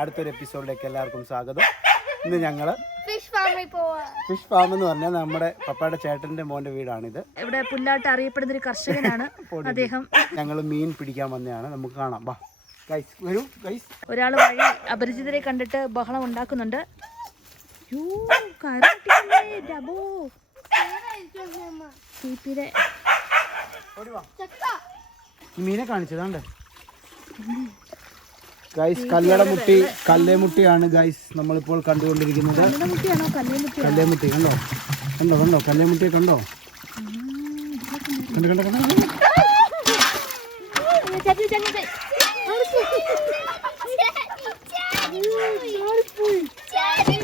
അടുത്തൊരു എപ്പിസോഡിലേക്ക് എല്ലാവർക്കും സ്വാഗതം. ഇന്ന് ഞങ്ങൾ ഫിഷ് ഫാം എന്ന് പറഞ്ഞാൽ നമ്മുടെ പപ്പയുടെ ചേട്ടന്റെ മോന്റെ വീടാണിത്. ഇവിടെ പുല്ലാട്ട് അറിയപ്പെടുന്ന ഒരു കർഷകനാണ് അദ്ദേഹം. ഞങ്ങൾ മീൻ പിടിക്കാൻ വന്നതാണ്. നമുക്ക് കാണാം. വാ ഗൈസ്, വരൂ ഗൈസ്. ഒരാൾ വഴി അപരിചിതരെ കണ്ടിട്ട് ബഹളം ഉണ്ടാക്കുന്നുണ്ട്. ഈ മീനെ കാണിച്ചതാണ്ട് ഗൈസ്. കല്ലേമുട്ടിയാണ് ഗൈസ് നമ്മളിപ്പോൾ കണ്ടുകൊണ്ടിരിക്കുന്നത്. കല്ലേമുട്ടി കണ്ടോ കണ്ടോ കണ്ടോ കല്ലേമുട്ടിയെ കണ്ടോ കണ്ടോ കണ്ടോ കണ്ടോ.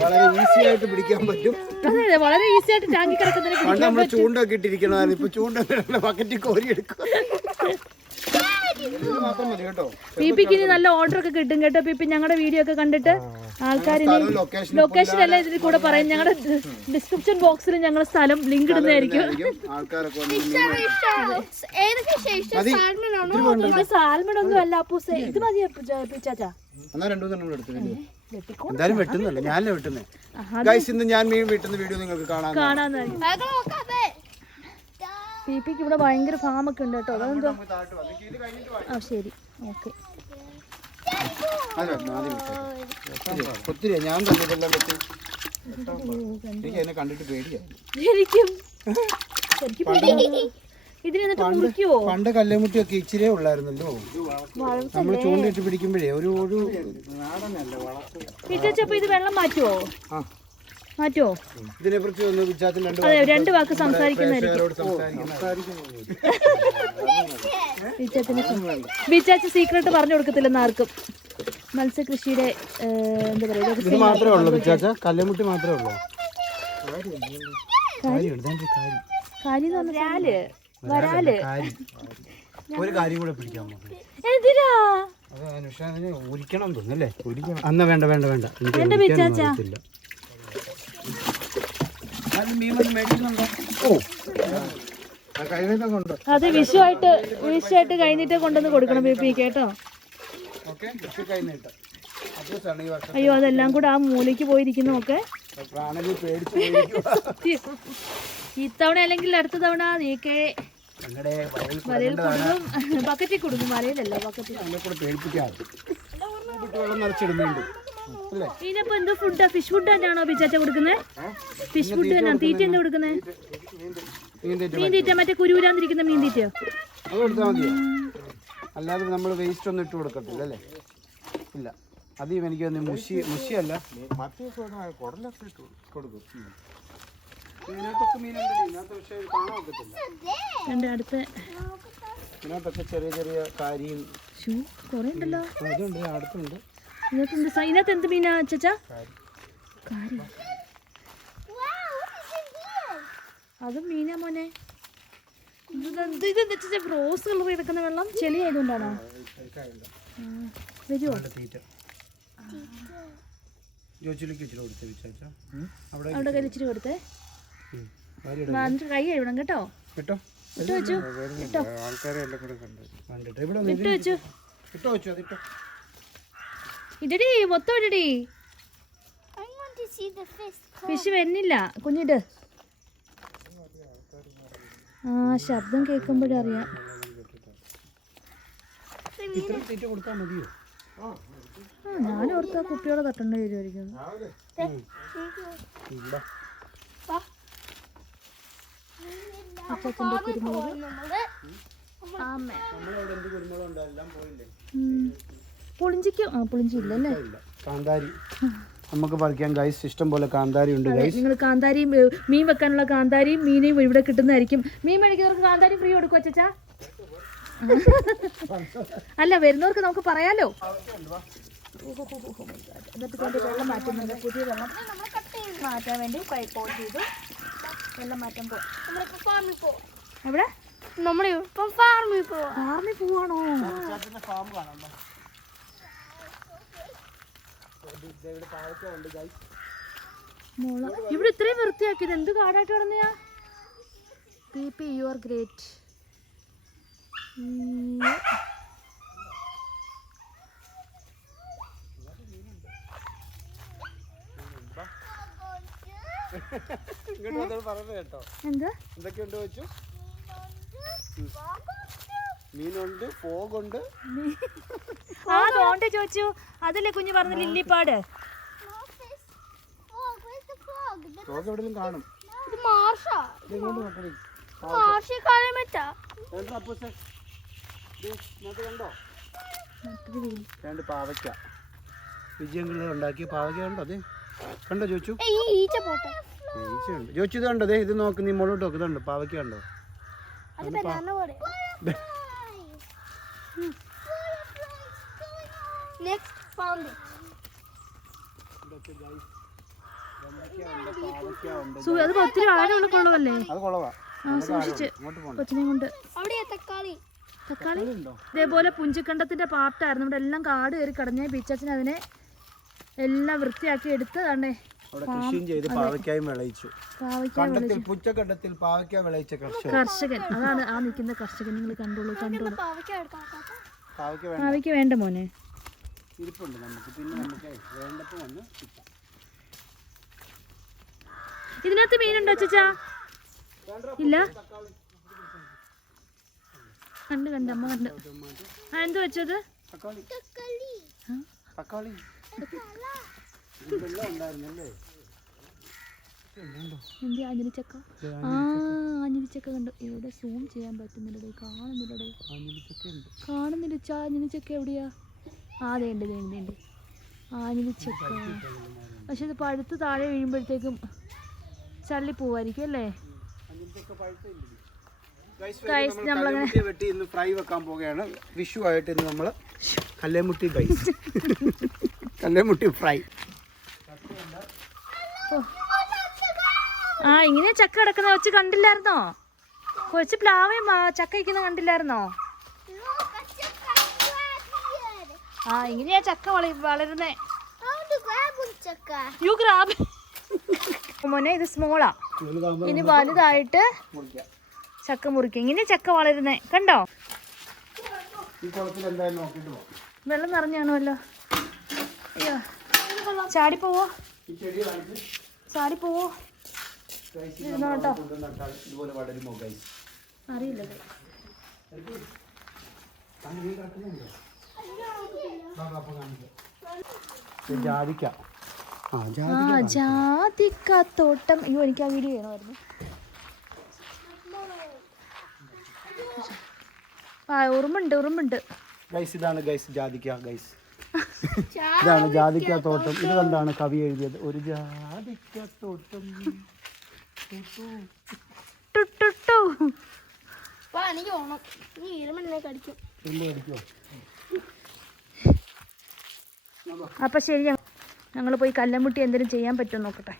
വളരെ ഈസി ആയിട്ട് പിടിക്കാൻ പറ്റും. വളരെ ഈസി ആയിട്ട് ടാങ്കി കിടക്കുന്നതിന് പണ്ട് നമ്മൾ ചൂണ്ടൊക്കെ ഇട്ടിരിക്കണമായിരുന്നു. ഇപ്പൊ ചൂണ്ട ബക്കറ്റിൽ കോരി എടുക്കും. പിപിക്ക് ഇനി നല്ല ഓർഡർ ഒക്കെ കിട്ടും കേട്ടോ. പിപി ഞങ്ങളുടെ വീഡിയോ ഒക്കെ കണ്ടിട്ട് ആൾക്കാർ ലൊക്കേഷൻ എല്ലാം ഇതിൽ കൂടെ പറയും. ഞങ്ങളുടെ ഡിസ്ക്രിപ്ഷൻ ബോക്സിൽ ഞങ്ങളുടെ സ്ഥലം ലിങ്ക് ഇടുന്നതായിരിക്കും. സാൽമൺ ഒന്നും അല്ല അപ്പൂസേ, ഇത് മതി ചാച്ചാ. എന്തായാലും വെട്ടുന്നല്ല, ഞാനല്ലേ വെട്ടുന്നേ ഗൈസ്. ഇന്ന് ഞാൻ മീൻ വെട്ടുന്ന വീഡിയോ നിങ്ങൾക്ക് കാണാനായിരിക്കും. പിപിക്ക് ഇവിടെ ഭയങ്കര ഫാമൊക്കെ ഉണ്ട് കേട്ടോ. അതെന്തോ ആ ശരി ഓക്കെ. ഒത്തിരി ഞാൻ തന്നിട്ടെല്ലാം വെച്ച് എനിക്ക് അതിനെ കണ്ടിട്ട് പേടിയാണ്. പണ്ട് കല്ലേമുട്ടിയൊക്കെ ഇച്ചിരി ഉള്ളായിരുന്നല്ലോ. നമ്മൾ ചൂണ്ടിട്ട് പിടിക്കുമ്പോഴേ ഒരു നാടനല്ല വളർത്തുക. ഇത് വെള്ളം മാറ്റുമോ? ഇതിനെ കുറിച്ച് ഒന്ന് വിചാരിച്ച രണ്ട് വാക്ക് സംസാരിക്കുന്നതായിരിക്കും. ബിച്ചാച്ച സീക്രട്ട് പറഞ്ഞു കൊടുക്കത്തില്ലെന്ന് ആർക്കും. മത്സ്യകൃഷിയുടെ എന്താ പറയുക, മാത്രമേ ഉള്ളൂ ബിച്ചാച്ച. കല്ലേമുട്ടി മാത്രമേ ഉള്ളൂ. ഒരു കാര്യം കൂടെ പിടിക്കാൻ ഊരിക്കണം തോന്നല്ലേ? അന്ന് വേണ്ട വേണ്ട വേണ്ട, എനിക്ക് അത് വിഷുവായിട്ട് കഴിഞ്ഞിട്ട് കൊണ്ടുവന്ന് കൊടുക്കണം ബേബി കേട്ടോ. അയ്യോ അതെല്ലാം കൂടെ ആ മൂലയ്ക്ക് പോയിരിക്കുന്നു. ഒക്കെ ഇത്തവണ അല്ലെങ്കിൽ അടുത്ത തവണ നീക്കേ വലയിൽ കൊടുക്കും. ബക്കറ്റിൽ കൊടുക്കും, വലയിലല്ല ബക്കറ്റിൽ. ഇതിനപ്പോ എന്തോ ഫുഡാ? ഫിഷ് ഫുഡ് തന്നെയാണോ ബിച്ചാച്ച കൊടുക്കുന്നത്? ഫിഷ് ഫുഡ് തന്നെയാണ്. തീറ്റ എന്താ കൊടുക്കുന്നത്? മീൻ തീറ്റ, മറ്റേ കുരുവിലാന്നിരിക്കുന്ന മീൻ തീറ്റയോ? അത് കൊടുത്താൽ മതിയോ? അല്ലാതെ നമ്മൾ വേസ്റ്റ് ഒന്നും ഇട്ട് കൊടുക്കത്തില്ല അല്ലേ? ഇല്ല, അത് എനിക്ക് മുഷിയല്ല. ഇതിനകത്തൊക്കെ ചെറിയ ചെറിയ കാര്യം കുറെ ഉണ്ടല്ലോ. അതുണ്ട്, അടുത്തുണ്ട്. ഇതിനകത്ത് എന്ത് മീനാ ചച്ചാ? അതും മീനാ മോനെ. റോസ് കളർ കിടക്കുന്ന വെള്ളം ചെളി ആയതുകൊണ്ടാണോ? വരുമോ? അവിടെ കയ്യിൽ ഇച്ചിരി കൊടുത്തേ. കൈ കഴിയണം കേട്ടോ. ഇട്ടോ വെച്ചു, ഇട്ടോ വെച്ചു. ഇടടി മൊത്തം ഇടടി. ഫിഷ് വരുന്നില്ല കുഞ്ഞിട്. ആ ശബ്ദം കേൾക്കുമ്പോഴറിയാം. ഞാൻ ഓർത്താ കുപ്പിയോടെ തട്ടേണ്ടി വരുമായിരിക്കും. അച്ഛൻ്റെ കുരുമുളക് പുളിഞ്ചിക്ക് പുളിഞ്ചി ഇല്ലല്ലേ? കാന്താരി നമുക്ക് പറിക്കാൻ ഗൈസ്. ഇഷ്ടം പോലെ കാന്താരി ഉണ്ട് ഗൈസ്. നിങ്ങൾ കാന്താരിയും മീൻ വെക്കാനുള്ള കാന്താരിയും മീനെയും ഇവിടെ കിട്ടുന്നതായിരിക്കും. മീൻ മേടിക്കുന്നവർക്ക് കാന്താരി ഫ്രീ കൊടുക്കും അച്ഛാ. അല്ല, വരുന്നവർക്ക് നമുക്ക് പറയാലോ. എന്നിട്ട് വെള്ളം മാറ്റുന്നുണ്ട്. പുതിയ വെള്ളം മാറ്റാൻ വേണ്ടി പൈപ്പ് ഓൺ ചെയ്തു. വെള്ളം മാറ്റാൻ പോവാം. എവിടെ? നമ്മളിപ്പം ഫാമിൽ പോവാണോ? ഇവിടെ ഇത്രയും വൃത്തിയാക്കിയത് എന്ത് കാടായിട്ട് കിടന്നയാ? PP you are great. ഇങ്ങോട്ട് വന്നോട് പറഞ്ഞത് കേട്ടോ. എന്താ എന്തൊക്കെയുണ്ട് വെച്ചു? മീനുണ്ട്, ഫോഗുണ്ട്. ആ തോണ്ട് ചോദിച്ചു. അതല്ലേ കുഞ്ഞു പറഞ്ഞ ലില്ലിപ്പാട്. ഫോഗ് എവിടെയും കാണും. ഇത് മാർഷാ. ഇങ്ങോട്ട് നോക്കണേ. മാർഷി കാലമറ്റാ. കണ്ടോ? രണ്ട് പാവയ്ക്ക. വിജയങ്ങളിൽ ഉണ്ടാക്കിയ പാവയ്ക്ക കണ്ടോ? അതെ കണ്ടോ ചോദിച്ചു? ഈച്ച പോട്ടെ. ഈച്ചയുണ്ട് ചോദിച്ചു. ഇത് കണ്ടോ? ഇത് നോക്ക്, നീ മുകളിലോട്ട് നോക്ക്. ഇതുണ്ടോ പാവയ്ക്ക കണ്ടോ? അത് ഒത്തിരി ആഴമുള്ളതല്ലേ? അത് കൊള്ളവാ. സൂക്ഷിച്ച് കൊച്ചിനെ കൊണ്ട്. തക്കാളി തക്കാളി ഇതേപോലെ പുഞ്ചക്കണ്ടത്തിന്റെ പാർട്ടായിരുന്നു. ഇവിടെ എല്ലാം കാട് കയറി കടഞ്ഞ ബീച്ചച്ചൻ അതിനെ എല്ലാം വൃത്തിയാക്കി എടുത്ത് തന്നെ കൃഷിയും ചെയ്ത് പാവയ്ക്കായും വിളയിച്ചു. പുച്ചക്കണ്ടത്തിൽ പാവയ്ക്ക വിളയിച്ച കർഷകൻ. അതാണ് ആ നിൽക്കുന്ന കർഷകൻ. നിങ്ങൾ കണ്ടോളൂ കണ്ടോളൂ. പാവയ്ക്ക വേണ്ട മോനെ. ഇരിപ്പുണ്ട് നമുക്ക്. പിന്നെ നമുക്ക് വേണ്ടപ്പോ വന്ന് കിട്ടാം. ഇതിനകത്ത് മീനുണ്ടോ ചേച്ചാ? ഇല്ല. കണ്ട് കണ്ട് അമ്മ കണ്ട്. ആ എന്ത് വെച്ചത്? തക്കാളി എന്ത് ആഞ്ഞിലിച്ചക്ക? ആ ആഞ്ഞിലിച്ചക്ക കണ്ടു. എവിടെ സൂം ചെയ്യാൻ പറ്റുന്നില്ലടേ, കാണുന്നില്ലടേ. കാണുന്നില്ല. ആഞ്ഞിലിച്ചക്ക എവിടെയാ? ആ അതേണ്ട് ഇതേണ്ട് ആഞ്ഞിലിച്ചക്ക. പക്ഷെ ഇത് പഴുത്ത് താഴെ വീഴുമ്പോഴത്തേക്കും ചള്ളി പോവായിരിക്കും അല്ലേ? വെട്ടി ഇന്ന് ഫ്രൈ വെക്കാൻ പോവുകയാണ്. വിഷു ആയിട്ട് ഇന്ന് നമ്മള് കല്ലേമുട്ടി ഗൈസ്. കല്ലേമുട്ടി ഫ്രൈ. ആ ഇങ്ങനെ ചക്ക കിടക്കുന്ന വെച്ച് കണ്ടില്ലായിരുന്നോ? കൊച്ചു പ്ലാവയും ചക്ക ഇരിക്കുന്ന കണ്ടില്ലായിരുന്നോ? ആ ഇങ്ങനെയാ ചക്ക വളരുന്നേ. യു ഗ്രാബ് മോനെ. ഇത് സ്മോളാ. ഇനി വലുതായിട്ട് ചക്ക മുറിക്കും. ഇങ്ങനെ ചക്ക വളരുന്നേ കണ്ടോ? വെള്ളം നിറഞ്ഞാണല്ലോ. അയ്യോ ചാടിപ്പോവോ? ചാടിപ്പോവോ? ഇരുന്നോട്ടോ. അറിയില്ല. ജാതിക്കാത്തോട്ടം. അയ്യോ എനിക്ക് ആ വീഡിയോ ചെയ്യണമായിരുന്നു. ആ ഉറുമ്പുണ്ട്. ഗൈസ് ഇതാണ് ഗൈസ് ജാതിക്ക. ഗൈസ് ഇതാണ് ജാതിക്കാത്തോട്ടം. ഇത് കണ്ടാണ് കവി എഴുതിയത്. ഒരു ജാതിക്കാത്തോട്ടം. അപ്പൊ ശരി, ഞങ്ങൾ പോയി കല്ലമുട്ടി എന്തെങ്കിലും ചെയ്യാൻ പറ്റുമോ നോക്കട്ടെ.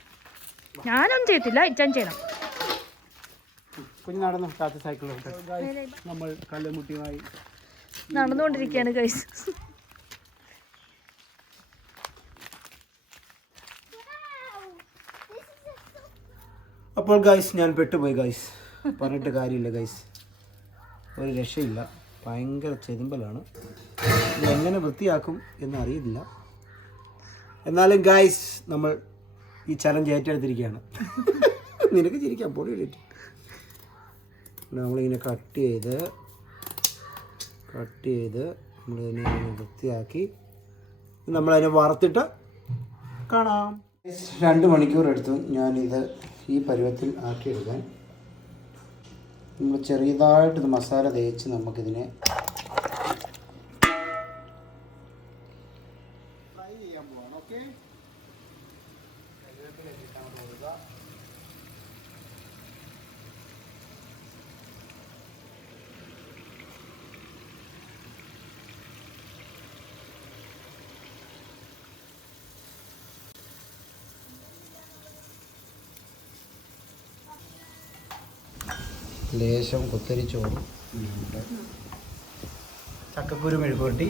ഞാനൊന്നും ചെയ്യത്തില്ല, ഇച്ചാൻ ചെയ്യണം. കുഞ്ഞ് നടന്നു. സൈക്കിളോട്ട് നമ്മൾ കല്ലമുട്ടിയുമായി നടന്നുകൊണ്ടിരിക്കുകയാണ് ഗൈസ്. അപ്പോൾ ഗൈസ് ഞാൻ പെട്ടുപോയി ഗൈസ്. പറഞ്ഞിട്ട് കാര്യമില്ല ഗൈസ്, ഒരു രക്ഷയില്ല. ഭയങ്കര ചെതുമ്പലാണ്. ഇത് എങ്ങനെ വൃത്തിയാക്കും എന്നറിയില്ല. എന്നാലും ഗൈസ് നമ്മൾ ഈ ചലഞ്ച് ഏറ്റെടുത്തിരിക്കുകയാണ്. നിനക്ക് ചിരിക്കാം പൊടി ഇട്ടിട്ട്. നമ്മളിങ്ങനെ കട്ട് ചെയ്ത് നമ്മളിതിനെ വൃത്തിയാക്കി നമ്മളതിനെ വറുത്തിട്ട് കാണാം. 2 മണിക്കൂർ എടുത്തു ഞാനിത് ഈ പരുവത്തിൽ ആക്കിയെടുക്കാൻ. നമ്മൾ ചെറിയതായിട്ടൊരു മസാല തേച്ച് നമുക്കിതിനെ ഫ്രൈ ചെയ്യാൻ പോവാണ്. ഓക്കെ, ലേശം കുത്തരി ചോറും ചക്കക്കുരു മെഴുകുവരട്ടി,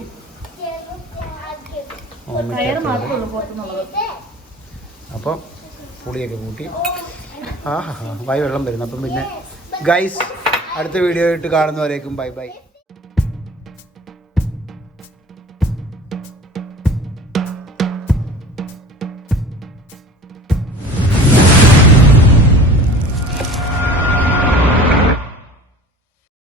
അപ്പം പുളിയൊക്കെ കൂട്ടി വായു വെള്ളം വരുന്നു. അപ്പം പിന്നെ ഗൈസ് അടുത്ത വീഡിയോ ആയിട്ട് കാണുന്നവരേക്കും ബൈ ബൈ.